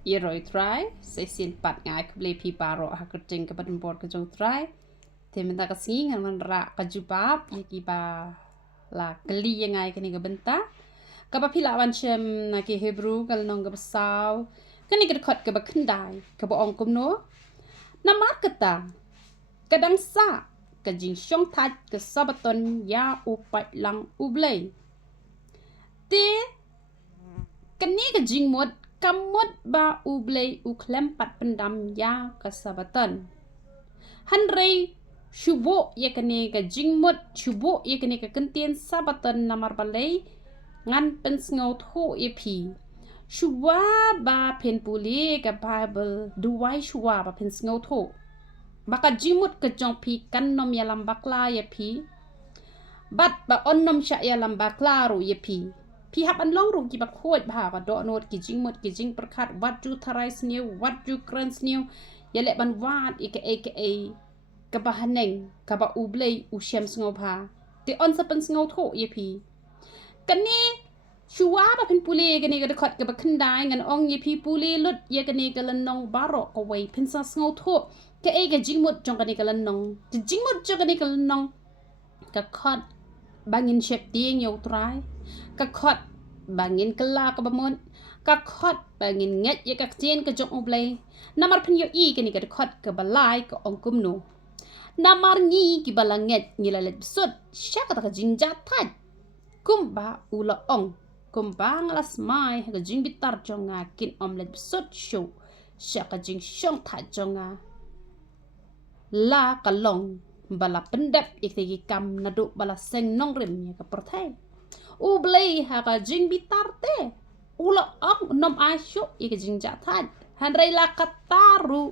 Iroi try sai sin pat ngai kble pi paro ha kerjing ke badan bor ke jong try te minta ka sing ngan ra ka jubab ye ki ba la keli yang ngai ke ni ke benta ka ba pila wan chem na ki hebrew kal nong ke besau ke ni ke khot ke ba kendai ke ba ong kum no na mat ke ta kadang sa ke jing syong that ke sabaton ya upat lang ublei te kini ke jing mod kamut ba ublei uklem pat pyndam ya ke Sabaton. Hanrei shubo ye kini ke jing mod shubo ye kini ke kentien Sabaton namar balai ngan pen ngau tho ye pi. Shua ba pen puli ke Bible duai shua ba pen ngau tho. Baka jimut ke jong pi kan nom ya lambakla ye pi. Bat ba on nom sya ya lambakla ru ye pi. Pi hap an long ru ki ba khoj ba ka do not ki jing mot ki jing perkhat wat ju tharai sniu wat ju kran sniu ya le ban wat aka ka ba haneng ka ba ublei u shem sngo ba ti on sa pen sngo tho ye pi kani shuwa ba pen puli gani ga khot ka ba khandai ngan ong ye pi puli lut ye gani ka lan nong baro ko wei pen sa sngo tho ka ga jing mot jong gani ka lan nong ti jing mot jong gani ka lan nong ka khot bangin shep tieng yo trai ka khot bangin kela ka bamon ka khot bangin nget ye ka chen ka jong oblei namar phin yo i ka ni ka khot ka balai ka ongkum no namar ni ki balanget ni la let sut sha ka ka jingja thai kum ba ula ong kum ba ngalas mai ka jing bitar jonga kin omlet sut show sha ka jing shong thai jonga la ka long bala pendap ikti kam nadu bala seng nong rem ya ka perthai ublei ha ka jing bitar te ula ong nom asyo ika jing jathan hanrei la kataru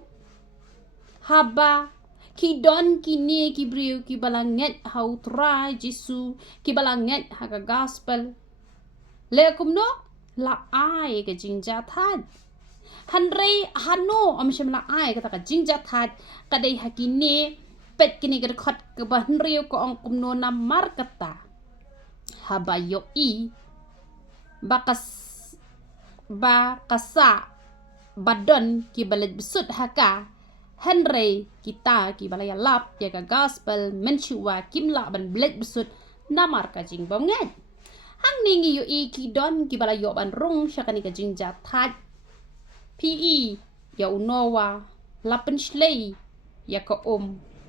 haba ki don ki ne ki briu ki balanget how try jisu ki balanget ha ka gospel le kum no la ai ka jing jathan hanrei hano om shem la ai ka ta jing jathan ka dei hakine pet kini ka khot ka ban riu ko ong kum no na mar kata habayo i bakas ba kasa badon ki balet besut haka henry kita ki balaya lap ya ka gospel menchua kimla ban blet besut namar ka jing bonget hang ningi yo i ki don ki balayo ban rung syakani ka jing jathat pe ya unowa lapen shlei ya ka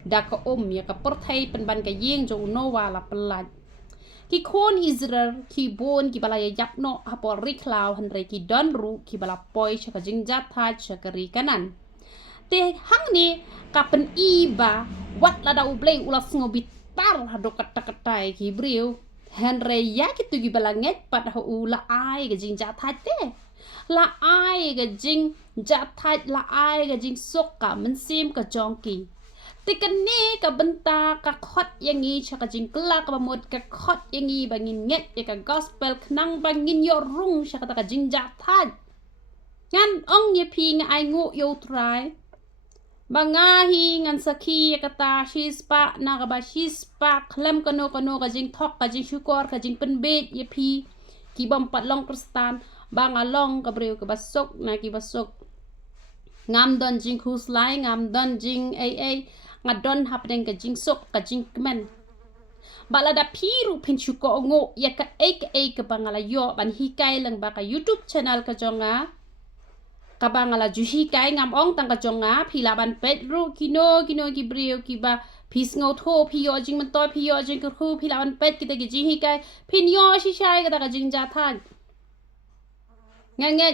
da ka ya ka porthai pen ban ka yeng jo unowa la pelat ki kon Israel ki bon ki balaya yap no hapor riklaw hanre ki don ru ki bala poi chaka jingjat thaj chakari kanan te hang ni kapen iba wat lada ublei ulas ngobitar hado kata-katai ki briu hanre ya ki tu ki balanget pat ho ula ai ga jingjat thaj te la ai ga jingjat thaj la ai ga jing sok ka men sim ka jongki tikan ni ka benta ka khot yang i chaka jing kla ka bamot ka khot yang i bangin nget ya ka gospel knang bangin yo rung chaka ta ka jing ja thad ngan ong ye pi nga ai ngu yo try banga hi ngan sakhi ya ka ta shispa na ka ba shispa khlem kano ka jing thok ka jing shukor ka jing penbet ye pi ki bom pat long kristan banga long ka breu ka basok na ki basok ngam don jing khuslai ngam don jing ai ngadon hapdeng ka jing sok ka jing kemen balada piru pinchu ko ngo ya ka ka bangala yo ban hikai lang ba ka YouTube channel ka jonga ka bangala ju hikai ngam ong tang ka jonga phila ban pet ru kino ki brio ki ba phis ngo tho phi yo jing man toy phi yo jing ku phila ban pet ki ta ki ji hikai phin yo shi shai ka ta ka jing ja than nge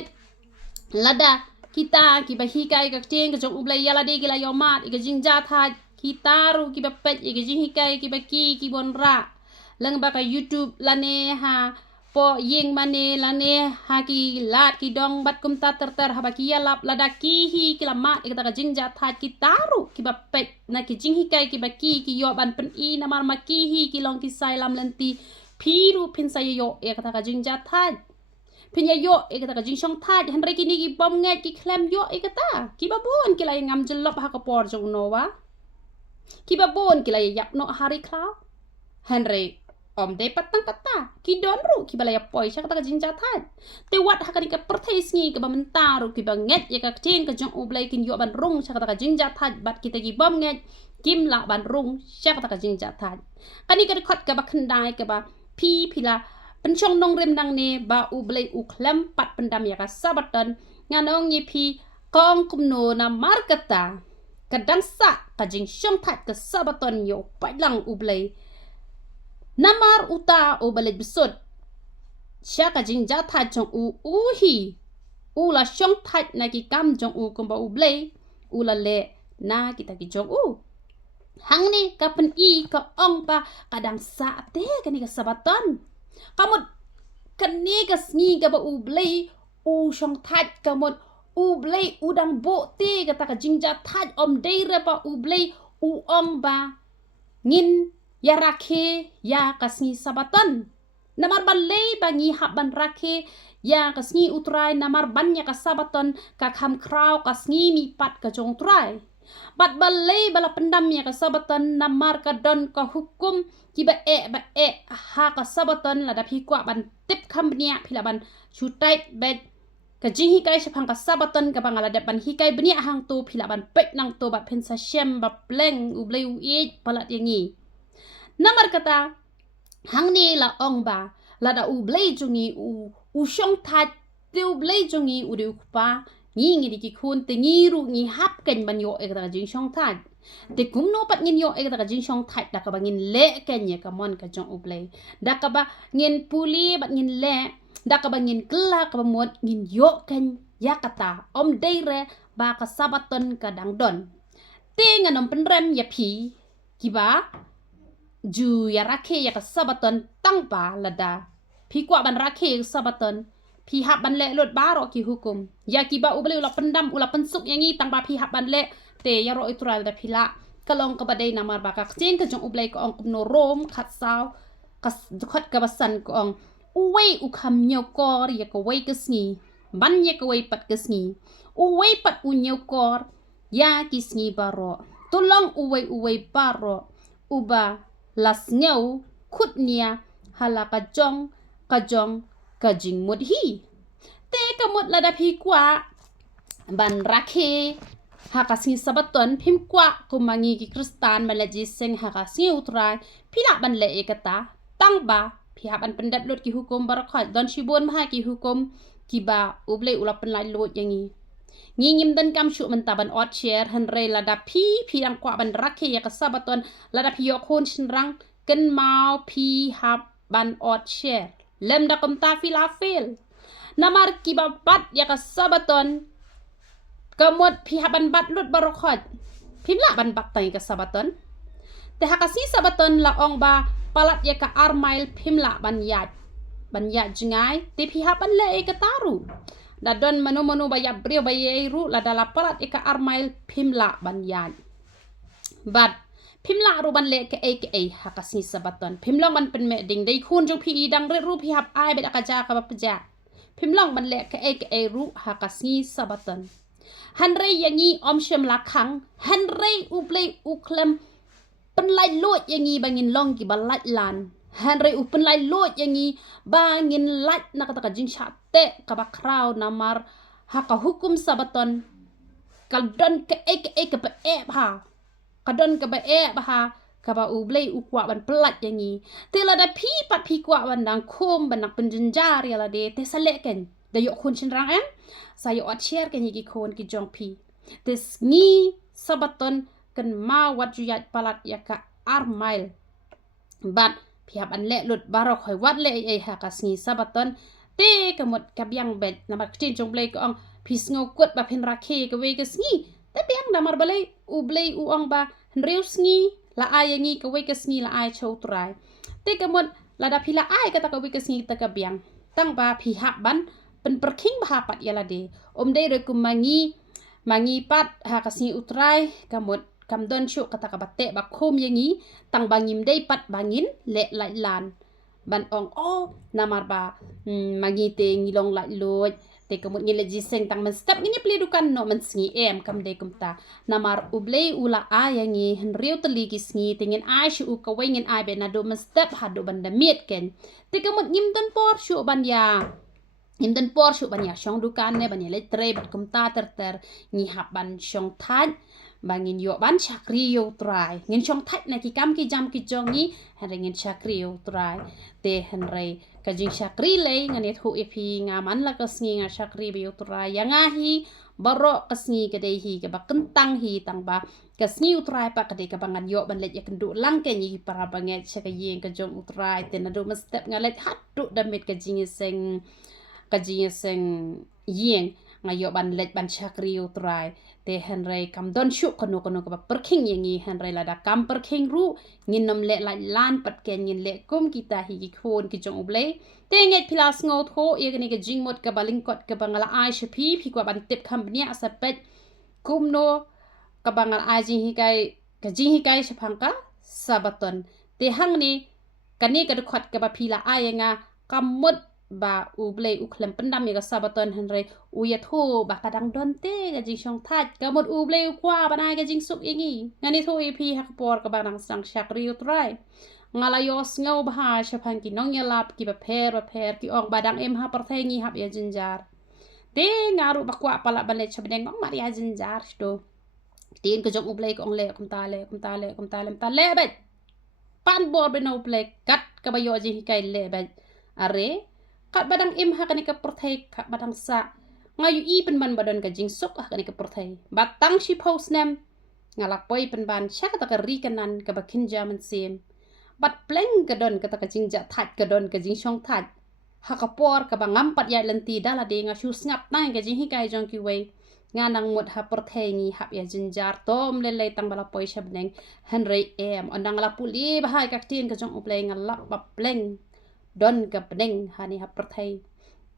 lada kita ki ba hikai ka teng ka jong ublai yala de ki la yo mat ka jing ja tha kita ru ki ba pet ki jing hikai ki ba ki bon ra lang ba ka YouTube lane ha po yeng mane lane ha ki lat ki dong bat kum ta ter ha ba ki yalap lada ki hi ki la mat ka ta ka jing ja tha kita ru ki ba pet na ki jing hikai ki ba ki yo ban pen i na mar ma ki hi ki long ki sai lam lenti phiru phin sai yo e ka ta ka jing ja tha pinya yo ikata ka jing shong thad hanre kini ki bom nget ki klem yo ikata ki babon ki lai ngam jelop ha ka por jong no wa ki babon ki lai yak no hari klau hanre day patang kata ki don ru ki balaya poi syak ta jing jathat te wat hakani ka perthai sngi ka bamentaru ki banget ya ka tin ka jong ublai kin yo ban rung syak ta jing jathat bat kita ki bom nget kim la ban rung syak ta jing jathat kani ka khot ka ba khandai ka ba phila penchong nong rem nang ne ba ublai u klem pat pendam ya ka Sabaton nganong ye phi kong kumno na markata kadang sa ka jing syong that ka Sabaton yo pailang ublai namar uta o balet besut siya ka jing jathat jong uhi ula syong that na ki kam jong kumba ublay ula le na kita ki jong hang ni ka pen I ka ong pa kadang sa te kani ka Sabaton kamot kani ka sngi ka ba ublay syong that kamot ublay udang bo te ka ta ka jing jathat day ra pa ublay ong ba ngin ya rakhe ya kasni Sabaton namar balay bangi haban rakhe ya kasni utrai namar banya ka Sabaton ka kham kraw kasni mi pat ka jong trai bat balay bala pendam ya ka Sabaton namar ka don ka hukum ki ba ha ka Sabaton la da phi kwa ban tip kham nia phila ban chutai bet ka jing hikai sepang ka Sabaton ka bangala da ban hikai bnia hang tu phila ban pek nang to ba pensa shem ba pleng ublay uit palat yangi namar kata hang ni la ong ba la da ublay jungi u syong that te ublay jungi u de ukpa ngi di ki khun te ngi ru ngi hap ken ban yo e ka jing syong that te kum no pat ngin yo e ka jing syong that da ka bangin le ken ye ka mon ka jong ublay da ka ba ngin puli bat ngin le da ka bangin kla ka mod ngin yo ken ya kata day re ba ka Sabaton ka dang don te nganom penrem ya phi ki ba ju ya rakhe ya ka Sabaton tang pa lada phi kwa ban rakhe Sabaton phi hap ban le lot baro ki hukum ya ki ba uble ula pendam ula pensuk yangi tang pa phi hap ban le te ya ro itral da phila kalong ka badai namar ba ka chen ka jong uble ko ong kumno rom khat saw ka khot ka basan ko ong uwei u kham nyo kor ya ka wei ka sngi ban ya ka wei pat ka sngi uwei pat u nyo kor ya ki sngi baro tulong uwei baro uba las ngau khut nia hala ka jong ka jing mut hi te ka mut la da phi kwa ban rakhe ha ka singi Sabaton phim kwa ko mangi ki Kristan malaji seng ha ka singi utrai phila ban le ekata tang ba phi ha ban pendat lot ki hukum barakhat don shibon ma ki hukum ki ba uble ula pen lai lot yangi ngi ngim dan kam shu man taban ot share han re la da phi ang kwa ban rakhe ya ka Sabaton la da phi yo khon shinrang ken mau phi hap ban ot share lem da kom ta fil namar ki ba bat ya ka Sabaton kamot phi hap ban bat lut barakhat phim la ban bat tai ka Sabaton te hakasi Sabaton la ong ba palat ya ka armail phim la ban yat jingai te phi hap ban le ka taru da don manu ba ya brio ba ye ru la dala palat ka armail phim la ban yat bat phim la ru ban le ka hakasi Sabaton phim long ban pen me ding dei khun jong phi dang re ru phi hap ai be da ka ja ka ba ja phim long ban le ka ru hakasi Sabaton hanre yangi om shem la khang hanre uplay uklem pen lai lot yangi bangin long ki ba lat lan hanre u pen lai lot yangi bangin lat na ka jing sha te ka ba kraw namar haka hukum Sabaton kal don ka ka ba ha ka don ka ba ha ka ba ublay ukwa ban plat yangi te la da phi kwa ban dang khom ban nak penjenjar ya la de te saleken da yo khun chin rang saya ot share kan yiki khon ki jong phi tes ni Sabaton kan ma wat juyat palat ya ka armail bat pihap an le lut barok hoi wat le ha ka sngi Sabaton te kamot kabyang bet namar tin jong blay ko ang pis ngo kot ba phen rakhe ka we ka sngi te byang namar balay ublay uang ba rew sngi la ay ngi ka we ka sngi la ay chou trai te kamot la da phila ay ka ta ka we ka sngi ta ka byang tang ba pihap ban pen perking bahapat yala de day re kumangi pat ha kasi utrai kamot kamdon shu kata kabate ba khom yangi tang bangim dei pat bangin le lai lan ban ong namar ba mangi te ngilong lai loj te kemut ngile jiseng tang men step ngini pli dukan no men sngi kam de kumta namar ublei ula ayangi henriu teli ki sngi tingin ai shu u kawengin ai be na do men step hadu banda miet ken te kemut ngim dan por shu ban ya Imdan por shu ban ya shong dukan ne ban ya le tre bat kumta ter ngi hap ban shong tan bangin yo ban chakri yo try ngin shong that na ki kam ki jam ki jong ni henre ngin chakri yo try te henre ka jing chakri le ngani thu epi nga man la ka sngi nga chakri bi yo try ya nga hi baro ka sngi ka dei hi ka ba kentang hi tang ba ka sngi utrai pa ka dei ka bangan yo ban le ya kendu lang ke ni para banget cha ka yeng ka jong utrai te na do ma step nga le hat du damit ka jing seng ka jing seng yeng nga yo ban le ban chakri utrai te henry kam don shu kono ka perking yangi henry lada kam perking ru nginom le la lan pat ken ngin le kum kita hi ki khon ki jong uble te nget pilas ngot ho ye ni ka jing mot ka baling kot ka bangala ai shpi phi kwa ban tip company asa pet kum no ka bangal ai jing hi kai ka jing hi kai shphang ka sabaton te hang ni kani ka khot ka ba phila ai nga kam mot ba uble uklem pendam ya sabaton henry uya thu ba kadang donte ga jing shong that ka mod uble kwa bana ga jing suk ingi ngani thu ipi hak por ka bang sang shakri utrai ngala yos ngau bha shapang ki nong yalap ki ba pher ki ong badang em ha perthengi hap ya jinjar te ngaru ba kwa pala bale chabdeng ong maria jinjar sto tin ka jong uble ko ong le kum ta le bet pan bor be no uble kat ka ba yo jing kai le bet are kat badang im ha kani ka perthai kat badang sa ngayu i pen ban badan ka jing suk ha kani ka perthai batang shi post nem ngalak poi pen ban syak ta ka ri kanan ka bakin jaman sim bat pleng ka don ka ta ka jing ja that ka don ka jing shong that ha ka por ka bangam pat ya lenti dala de nga shu snap nai ka jing hi kai jong ki wei nga nang mut ha perthai ngi hap ya jinjar tom le le tang bala poi shabneng henry em ondang la puli ba hai ka tin ka jong upleng ngalak ba pleng don ka peneng hani ha perthai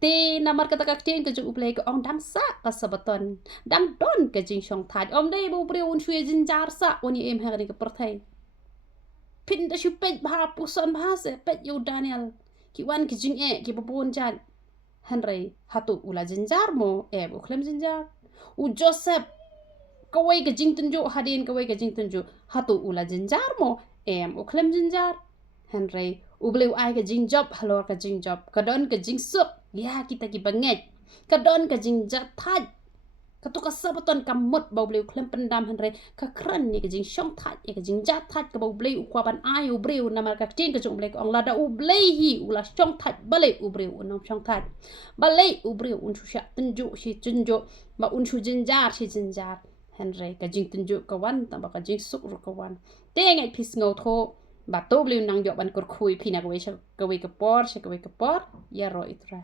te namar kata kaktin ka jung uplay ko ong dang sa ka sabaton dang don ka jing shong thad om dei bu bre un shue jin jar sa oni em ha ni ka perthai pin da shu pet ba puson ba se pet yu daniel ki wan ki jing ki babon jan henry hatu ula jin jar mo e bu klem jin jar u joseph kawai ka jing tunju hadin kawai ka jing tunju hatu ula jin jar mo em u klem jin jar henry ubleu ai ka jing job halor ka jing job kadon ka jing suk ya kita ki banget kadon ka jing jathat ka tu ka sabaton ka mot ba ubleu klem pendam henry ka kran ni ka jing shong that ka jing jathat ka ba ubleu kwa ban ai ubleu namar ka tin ka jong ubleu ong lada ublei hi ula shong that balai ubleu unom shong that balai ubleu un sha tunju shi tunju ba un shu jinjar shi jinjar henry ka jing tunju ka wan ta ba ka jing suk ru ka wan te ngai phis ngau tho ba to blim nang yo ban kur khui phina ka we ka por ya ro itra